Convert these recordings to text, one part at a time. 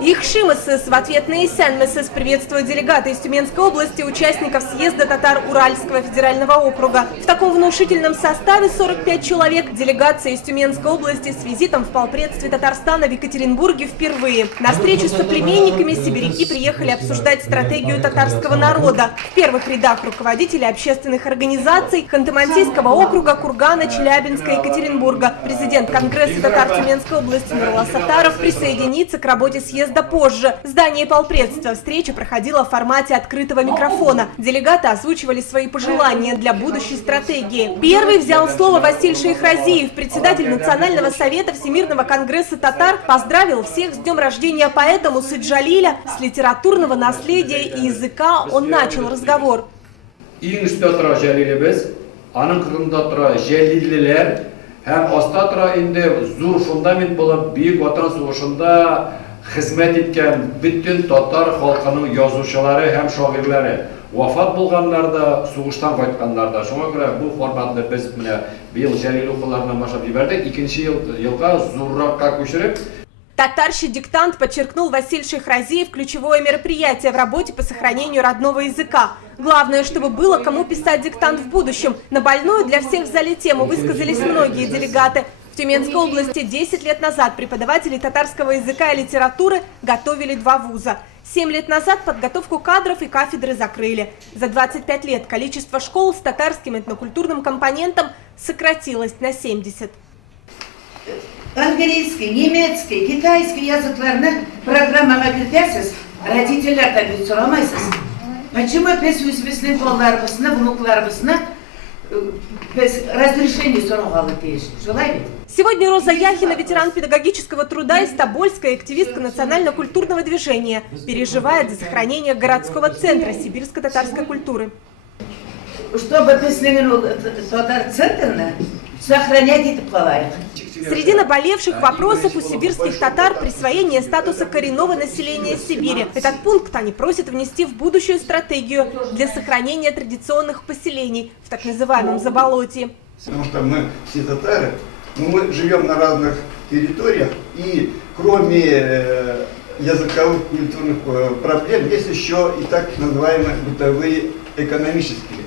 Их Шимасыс в ответ на Исянмесыс приветствует делегаты из Тюменской области, участников съезда татар Уральского федерального округа. В таком внушительном составе 45 человек делегация из Тюменской области с визитом в полпредстве Татарстана в Екатеринбурге впервые. На встречу с соплеменниками сибиряки приехали обсуждать стратегию татарского народа. В первых рядах руководители общественных организаций Ханты-Мансийского округа, Кургана, Челябинска и Екатеринбурга. Президент Конгресса татар Тюменской области Нурлан Сатаров присоединится к работе съезда позже. В здании полпредства встреча проходила в формате открытого микрофона. Делегаты озвучивали свои пожелания для будущей стратегии. Первый взял слово Василь Шейхразиев, председатель Национального совета Всемирного конгресса татар, поздравил всех с днем рождения поэта Мусы Джалиля. С литературного наследия и языка он начал разговор. Hem Ostatra inde zor fundament bulan büyük vatan soğuşunda hizmet etken bütün Tatar halkının yazıcıları hem şairleri vafat bulganlarda, soğuştan kaytkanlarda. Şuna göre bu formatda biz bir yıl Jalil okullarına başlayıp verdik. İkinci yılga zorrakka köşürüp Татарщий диктант, подчеркнул Василь Шейхразиев, ключевое мероприятие в работе по сохранению родного языка. Главное, чтобы было кому писать диктант в будущем. На больную для всех в зале тему высказались многие делегаты. В Тюменской области 10 лет назад преподаватели татарского языка и литературы готовили 2 вуза. 7 лет назад подготовку кадров и кафедры закрыли. За 25 лет количество школ с татарским этнокультурным компонентом сократилось на 70. Английский, немецкий, китайский языкларны программага киртесіз, родителер tabi soramайсыз. Почему biz өзбесінің балаларыбызны, внукларыбызны без разрешения сорағалы дейш? Жолай бет? Сегодня Роза Яхина, ветеран педагогического труда из Тобольска и активистка национально-культурного движения, переживает за сохранение городского центра сибирско-татарской культуры. Чтобы татар-центр сохранять это плавает. Среди наболевших вопросов у сибирских татар присвоение статуса коренного населения Сибири. Этот пункт они просят внести в будущую стратегию для сохранения традиционных поселений в так называемом Заболотье. Потому что мы все татары, мы живем на разных территориях, и кроме языковых культурных проблем есть еще и так называемые бытовые экономические.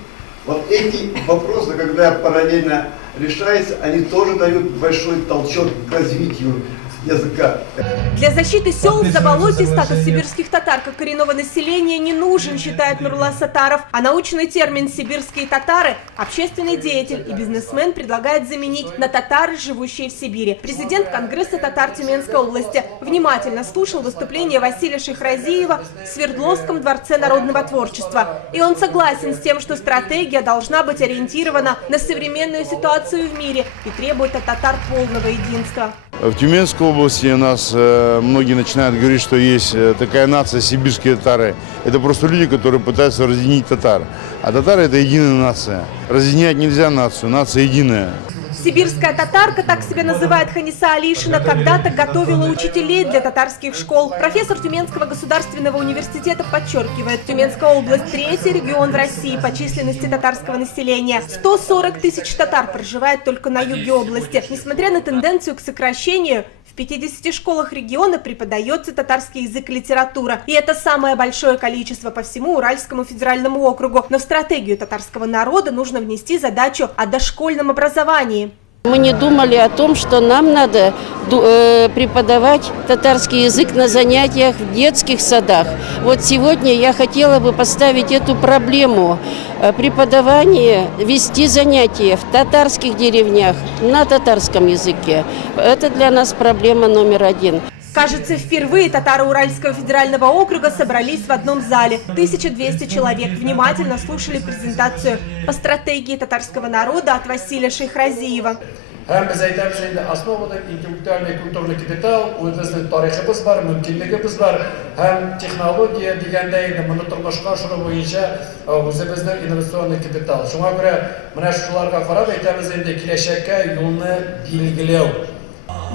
Вот эти вопросы, когда параллельно решаются, они тоже дают большой толчок к развитию языка. Для защиты сел в Заболотье статус сибирских татар как коренного населения не нужен, считает Нурлан Сатаров. А научный термин «сибирские татары» общественный деятель и бизнесмен предлагает заменить на татары, живущие в Сибири. Президент Конгресса татар Тюменской области внимательно слушал выступление Василия Шейхразиева в Свердловском дворце народного творчества. И он согласен с тем, что стратегия должна быть ориентирована на современную ситуацию в мире и требует от татар полного единства. В Тюменской области у нас многие начинают говорить, что есть такая нация сибирские татары. Это просто люди, которые пытаются разъединить татар. А татары – это единая нация. Разъединять нельзя нацию, нация единая. Сибирская татарка, так себя называет Ханиса Алишина, когда-то готовила учителей для татарских школ. Профессор Тюменского государственного университета подчеркивает, Тюменская область – 3-й регион в России по численности татарского населения. 140 тысяч татар проживает только на юге области. Несмотря на тенденцию к сокращению, в 50 школах региона преподается татарский язык и литература. И это самое большое количество по всему Уральскому федеральному округу. Но в стратегию татарского народа нужно внести задачу о дошкольном образовании. Мы не думали о том, что нам надо преподавать татарский язык на занятиях в детских садах. Вот сегодня я хотела бы поставить эту проблему преподавания, вести занятия в татарских деревнях на татарском языке. Это для нас проблема номер 1. Кажется, впервые татары Уральского федерального округа собрались в одном зале. 1200 человек внимательно слушали презентацию по стратегии татарского народа от Василия Шейхразиева. Hem biz aytamiz endi основада intellektual kulturli kapital, o'zimizning tariximiz bor, mumkinligimiz bor. Ham texnologiya deganda endi buni turmushga oshirish bo'yicha o'zimizning innovatsion kapital. Shunga ko'ra mana shularga qarab aytamiz endi kelajakka yo'lni belgilab.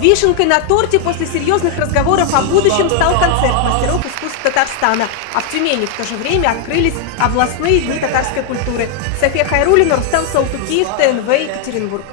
Вишенкой на торте после серьезных разговоров о будущем стал концерт мастеров искусств Татарстана. А в Тюмени в то же время открылись областные дни татарской культуры. София Хайруллина, Рустам Салтукиев, ТНВ, Екатеринбург.